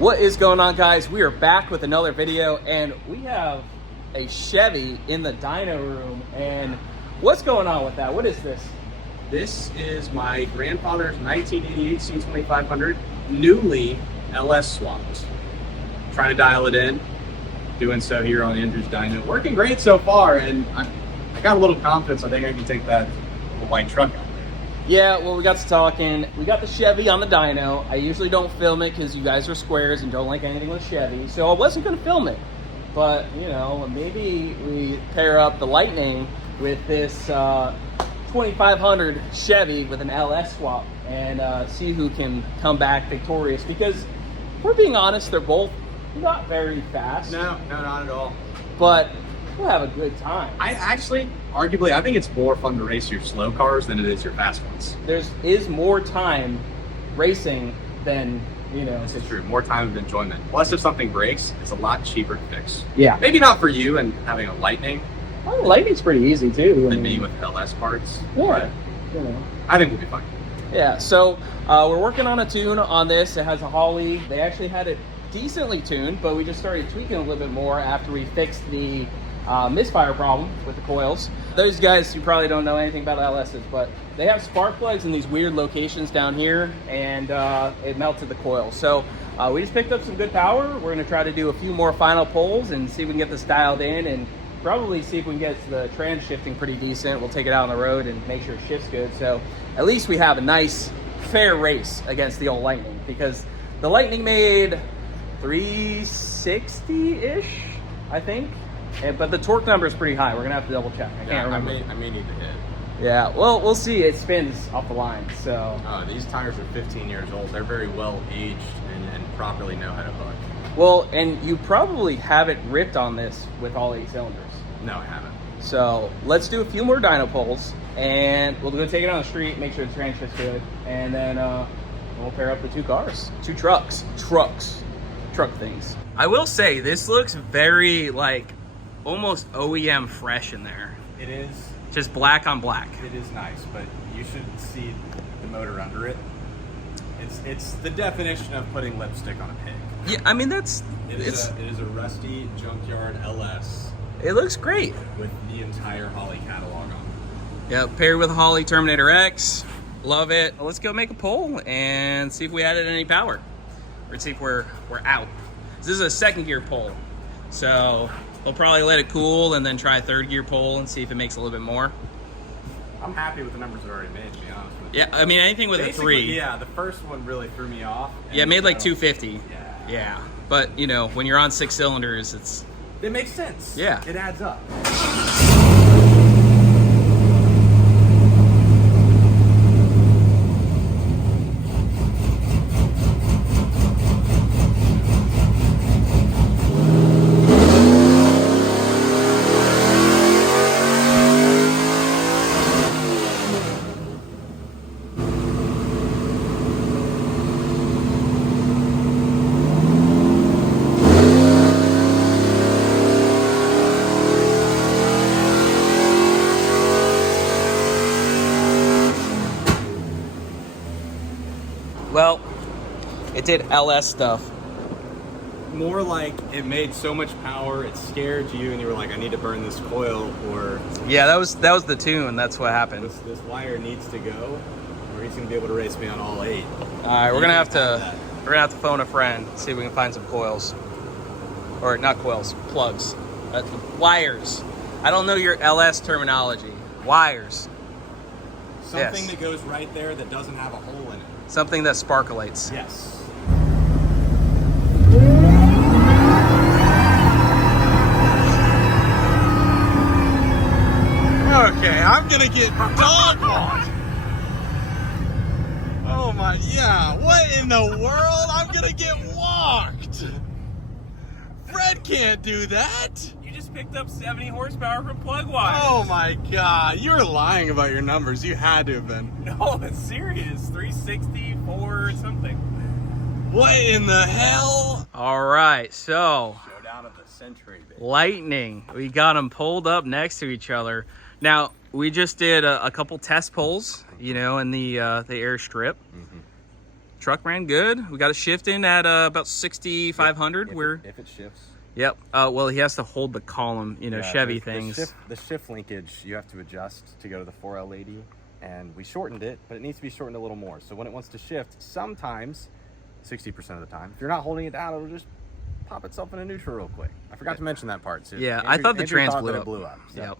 What is going on, guys? We are back with another video, and we have a Chevy in the dyno room. And what's going on with that? What is this? This is my grandfather's 1988 C2500, newly LS swapped. Trying to dial it in, doing so here on Andrew's dyno. Working great so far, and I got a little confidence. I think I can take that little white truck out there. Yeah, well, we got to talking. We got the Chevy on the dyno. I usually don't film it because you guys are squares and don't like anything with Chevy, so I wasn't going to film it. But, you know, maybe we pair up the Lightning with this 2500 Chevy with an LS swap and see who can come back victorious. Because, if we're being honest, they're both not very fast. No, not at all. But we'll have a good time. I actually, arguably, I think it's more fun to race your slow cars than it is your fast ones. There is more time racing than, you know. This is true. More time of enjoyment. Plus, if something breaks, it's a lot cheaper to fix. Yeah. Maybe not for you and having a Lightning. Well, Lightning's pretty easy too. Than me with LS parts. Yeah. You know. I think we'll be fine. Yeah. So we're working on a tune on this. It has a Holly. They actually had it decently tuned, but we just started tweaking a little bit more after we fixed the misfire problem with the coils. Those guys, you probably don't know anything about LS's, but they have spark plugs in these weird locations down here, and it melted the coil. So we just picked up some good power. We're going to try to do a few more final pulls and see if we can get this dialed in, and probably see if we can get the trans shifting pretty decent. We'll take it out on the road and make sure it shifts good. So at least we have a nice, fair race against the old Lightning, because the Lightning made 360-ish, I think. But the torque number is pretty high. We're gonna have to double check. I can't remember. I may need to hit. Yeah, well, we'll see. It spins off the line, so. These tires are 15 years old. They're very well aged and properly know how to hook. Well, and you probably haven't ripped on this with all 8 cylinders. No, I haven't. So let's do a few more dyno pulls, and we'll go take it on the street, make sure the transmit's good, and then we'll pair up the two cars, truck things. I will say this looks very like almost OEM fresh in there. It is. Just black on black. It is nice, but you should see the motor under it. It's the definition of putting lipstick on a pig. Yeah, I mean it is a rusty junkyard LS. It looks great with the entire Holly catalog on it. Yeah, paired with Holly Terminator X. Love it. Let's go make a pull and see if we added any power, or see if we're out. This is a second gear pull, so we'll probably let it cool and then try a third gear pull and see if it makes a little bit more. I'm happy with the numbers it already made, to be honest with you. Yeah, I mean, anything with basically, a 3. Yeah, the first one really threw me off. Yeah, it made like 250. Yeah. But, you know, when you're on 6 cylinders, it makes sense. Yeah. It adds up. Well, it did LS stuff. More like it made so much power, it scared you, and you were like, I need to burn this coil, or... Yeah, that was the tune. That's what happened. This wire needs to go, or he's going to be able to race me on all 8. All right, we're going to have to phone a friend, see if we can find some coils. Or not coils, plugs. Wires. I don't know your LS terminology. Wires. Something that goes right there that doesn't have a hole in it. Something that sparkulates. Yes. Okay, I'm gonna get dog walked. Oh my, yeah, what in the world? I'm gonna get walked. Fred can't do that. You just picked up 70 horsepower from plug wires. Oh my God, you were lying about your numbers. You had to have been. No, it's serious. 364 or something. What in the hell? All right, so Showdown of the century, baby. Lightning. We got them pulled up next to each other. Now, we just did a couple test pulls, you know, in the airstrip. Truck ran good. We got it shifting at about 6,500. If it shifts. Yep. Well, he has to hold the column, you know, Yeah, Chevy things. The shift linkage you have to adjust to go to the 4L80, and we shortened it, but it needs to be shortened a little more. So when it wants to shift, sometimes, 60% of the time, if you're not holding it down, it'll just pop itself into neutral real quick. I forgot to mention that part. So Yeah, I thought the trans blew up. So. Yep.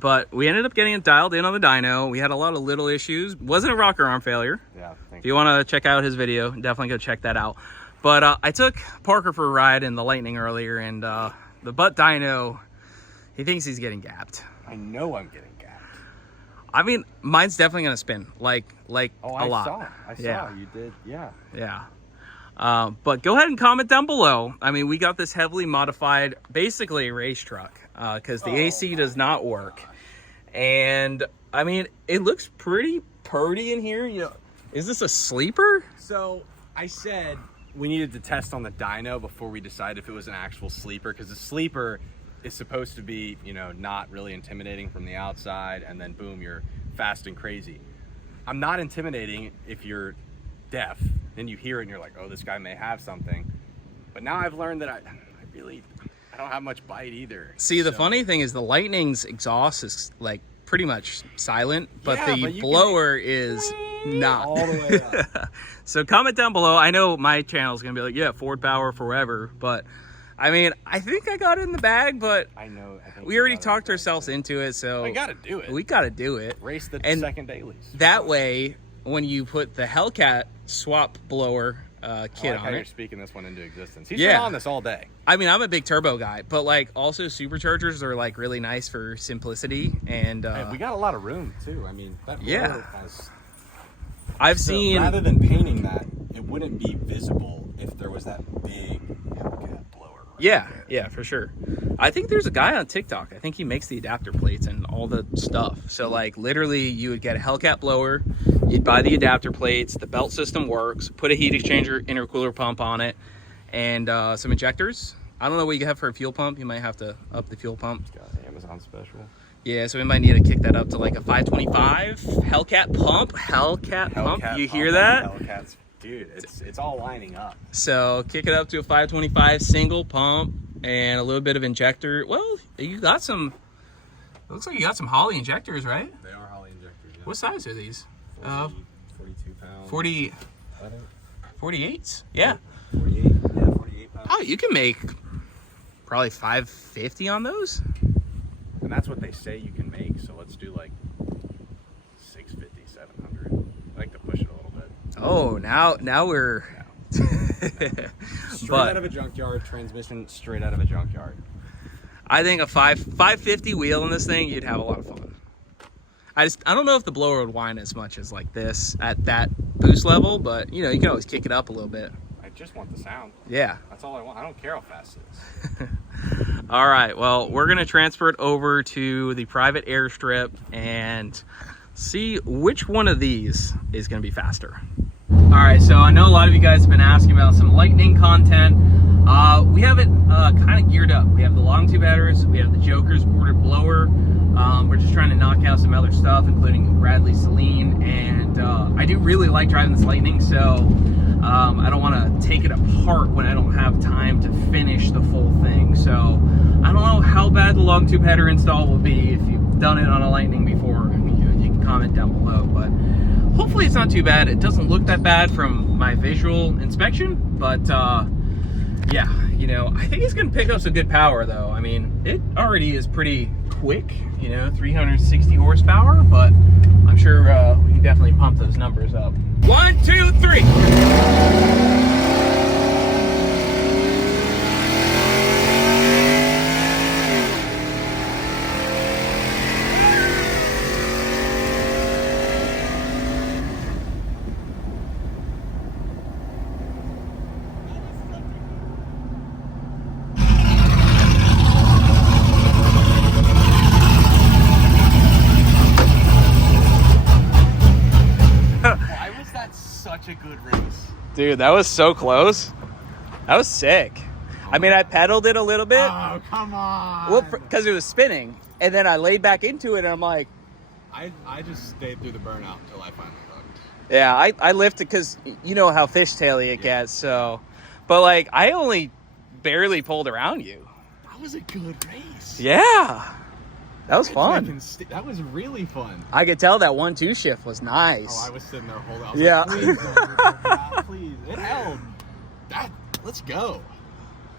But we ended up getting it dialed in on the dyno. We had a lot of little issues. Wasn't a rocker arm failure. Yeah. If you want to check out his video, definitely go check that out. But I took Parker for a ride in the Lightning earlier, and the butt dyno, he thinks he's getting gapped. I know I'm getting gapped. I mean, mine's definitely gonna spin like a lot. I saw you did. Yeah. Yeah. But go ahead and comment down below. I mean, we got this heavily modified, basically a race truck, because the AC does not work. And I mean, it looks pretty purdy in here. You know, is this a sleeper? So I said we needed to test on the dyno before we decide if it was an actual sleeper, because the sleeper is supposed to be, you know, not really intimidating from the outside, and then boom, you're fast and crazy. I'm not intimidating if you're deaf and you hear it and you're like, oh, this guy may have something. But now I've learned that I don't have much bite either. See, the funny thing is the Lightning's exhaust is like pretty much silent, but the blower is not. All the way up. So comment down below. I know my channel is gonna be like, yeah, Ford power forever, but I mean, I think I got it in the bag, but I know. We already talked ourselves into it, so we gotta do it. We gotta do it. Race the second dailies. That way, when you put the Hellcat swap blower kit on you're it, speaking this one into existence. He's been on this all day. I mean, I'm a big turbo guy, but like also superchargers are like really nice for simplicity, and hey, we got a lot of room too. I mean, that blower has. I've seen rather than painting that, it wouldn't be visible if there was that big Hellcat blower. Yeah, for sure. I think there's a guy on TikTok. I think he makes the adapter plates and all the stuff. So like literally you would get a Hellcat blower, you'd buy the adapter plates, the belt system works, put a heat exchanger intercooler pump on it, and some injectors. I don't know what you have for a fuel pump. You might have to up the fuel pump. It's got Amazon special. Yeah, so we might need to kick that up to like a 525 Hellcat pump. Hellcat pump. You hear that? Hellcats, dude, it's all lining up. So kick it up to a 525 single pump and a little bit of injector. Well, you got some. It looks like you got some Holley injectors, right? They are Holley injectors. Yeah. What size are these? 42 pounds. 48s? Yeah. 48 pounds. Oh, you can make probably 550 on those. And that's what they say you can make, so let's do like 650, 700. I like to push it a little bit. Oh, now we're... Straight out of a junkyard, transmission straight out of a junkyard. I think a 550 wheel in this thing, you'd have a lot of fun. I don't know if the blower would whine as much as like this at that boost level, but you know, you can always kick it up a little bit. I just want the sound. Yeah. That's all I want. I don't care how fast it is. All right, well, we're gonna transfer it over to the private airstrip and see which one of these is gonna be faster. All right, so I know a lot of you guys have been asking about some Lightning content. We have it kind of geared up. We have the long tube headers, we have the Joker's boarded blower. We're just trying to knock out some other stuff, including Bradley Celine, and I do really like driving this Lightning, so I don't want to take it apart when I don't have time to finish the full thing. So I don't know how bad the long tube header install will be. If you've done it on a Lightning before, you can comment down below, but hopefully it's not too bad. It doesn't look that bad from my visual inspection, but yeah, you know, I think it's gonna pick up some good power though. I mean, it already is pretty quick, you know, 360 horsepower, but I'm sure we can definitely pump those numbers up. 1, 2, 3. Such a good race. Dude, that was so close. That was sick. I mean, I pedaled it a little bit. Oh, come on. Well, because it was spinning. And then I laid back into it and I'm like... I just stayed through the burnout until I finally hooked. Yeah, I lifted because you know how fishtaily it gets. So, but like I only barely pulled around you. That was a good race. Yeah, that was fun. That was really fun. I could tell that 1-2 shift was nice. Oh, I was sitting there holding. I was Yeah. like, please, don't, please. It held. Let's go.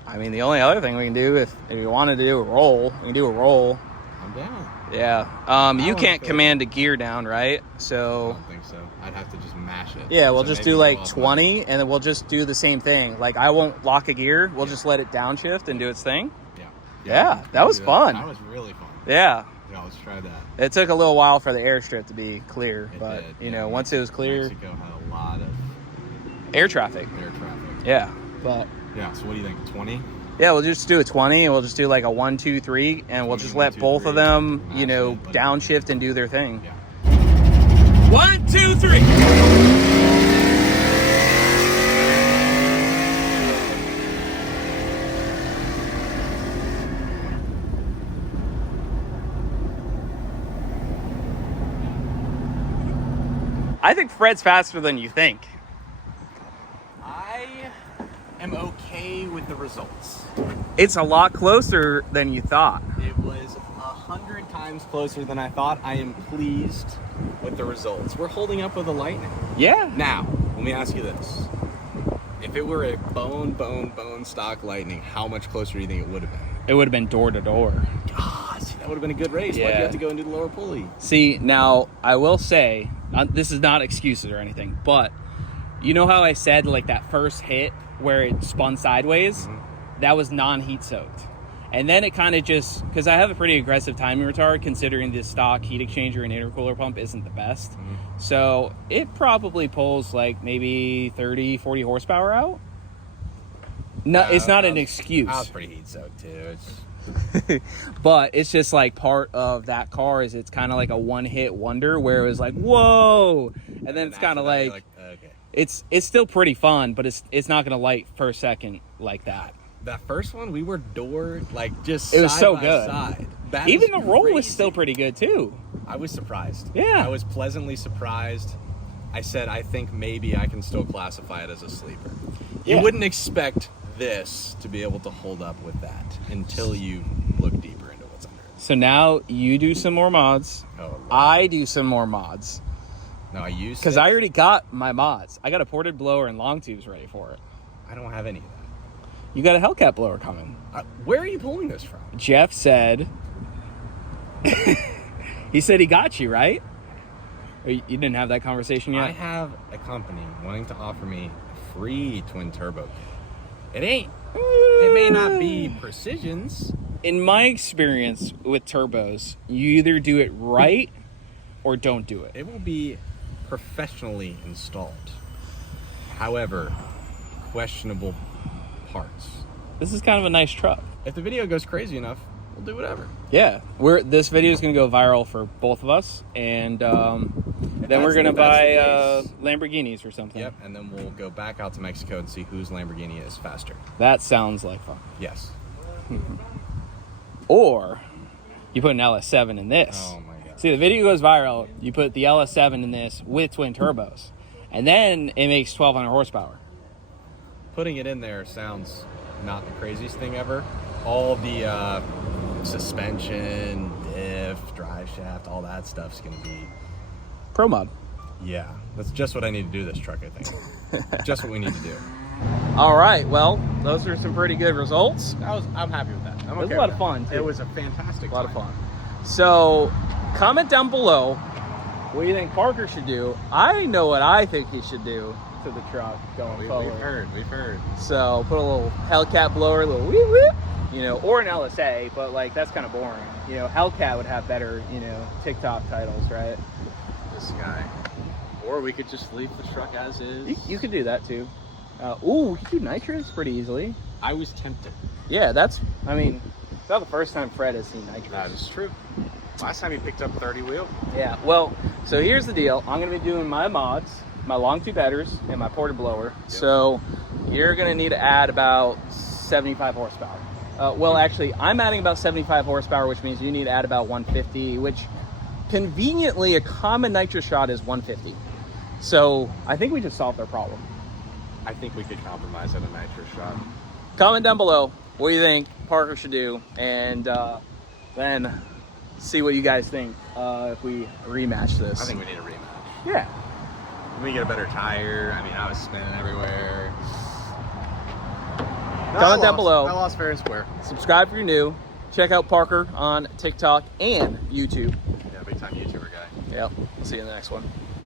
I mean, the only other thing we can do if you wanted to do a roll, we can do a roll. I'm down. Yeah. You can't command a gear down, right? I So. don't think so. I'd have to just mash it. Yeah, we'll So just maybe do like go off 20, and then we'll just do the same thing. Like I won't lock a gear. We'll just let it downshift and do its thing. Yeah, that was fun. That was really fun. Yeah. Yeah, let's try that. It took a little while for the airstrip to be clear, It but did, you yeah. know, once it was clear, Mexico had a lot of air traffic. air traffic. Yeah, but Yeah, so what do you think, 20? yeah, we'll just do a 20, and we'll just do like a 1, 2, 3, and we'll just 1, let 2, both of 3, them, you mash know, it, let it downshift and do their thing. Yeah. 1, 2, 3. I think Fred's faster than you think. I am okay with the results. It's a lot closer than you thought. It was 100 times closer than I thought. I am pleased with the results. We're holding up with the Lightning. Yeah. Now, let me ask you this. If it were a bone stock Lightning, how much closer do you think it would have been? It would have been door to door. God, that would have been a good race. Why'd Yeah. you have to go and do the lower pulley? See, now I will say, this is not excuses or anything, but you know how I said like that first hit where it spun sideways? That was non-heat soaked. And then it kind of just, because I have a pretty aggressive timing retard considering the stock heat exchanger and intercooler pump isn't the best. So it probably pulls like maybe 30, 40 horsepower out. No, it's not an excuse. I was pretty heat soaked too. But it's just like part of that car is it's kind of like a one-hit wonder where it was like, whoa, and then it's kind of like okay. it's still pretty fun, but it's not gonna light first second like that. That first one, we were just It was side so by good. side. That Even the was roll was crazy. still pretty good too. I was surprised. Yeah. I was pleasantly surprised. I said, I think maybe I can still classify it as a sleeper. Yeah. You wouldn't expect this to be able to hold up with that until you look deeper into what's under it. So now you do some more mods. Oh, Lord. I do some more mods No, I used because I already got my mods. I got a ported blower and long tubes ready for it. I don't have any of that. You got a Hellcat blower coming. Where are you pulling this from? Jeff said, he said he got you, right? Or you didn't have that conversation yet? I have a company wanting to offer me a free twin turbo kit. It may not be Precision's. In my experience with turbos, you either do it right or don't do it. It will be professionally installed. However, questionable parts. This is kind of a nice truck. If the video goes crazy enough, we'll do whatever. Yeah, this video is going to go viral for both of us, and then we're going to if that's buy the case. Lamborghinis or something. Yep, and then we'll go back out to Mexico and see whose Lamborghini is faster. That sounds like fun. Yes. Or you put an LS7 in this. Oh my god. See, the video goes viral. You put the LS7 in this with twin turbos, and then it makes 1,200 horsepower. Putting it in there sounds not the craziest thing ever. All the suspension, diff, drive shaft, all that stuff's gonna be. Pro mod. Yeah, that's just what I need to do this truck, I think. Just what we need to do. All right. Well, those are some pretty good results. I'm happy with that. It was a lot of fun, too. It was a fantastic A lot of fun. So, comment down below what you think Parker should do. I know what I think he should do to the truck going forward. We've heard. So, put a little Hellcat blower, a little whoop whoop, you know, or an LSA, but like that's kind of boring. You know, Hellcat would have better, you know, TikTok titles, right? This guy. Or we could just leave the truck as is. You could do that too. Ooh, we could do nitrous pretty easily. I was tempted. Yeah, it's not the first time Fred has seen nitrous. That is true. Last time he picked up 30 wheel. Yeah, well, so here's the deal. I'm going to be doing my mods, my long tube headers, and my ported blower. Yep. So you're going to need to add about 75 horsepower. Well, actually, I'm adding about 75 horsepower, which means you need to add about 150, which conveniently a common nitrous shot is 150. So I think we just solved their problem. I think we could compromise at a nitro shot. Comment down below what you think Parker should do, and then see what you guys think if we rematch this. I think we need a rematch. Yeah. We get a better tire. I mean, I was spinning everywhere. No, Comment down below. I lost fair and square. Subscribe if you're new. Check out Parker on TikTok and YouTube. Yeah, big time YouTuber guy. Yep. We'll see you in the next one.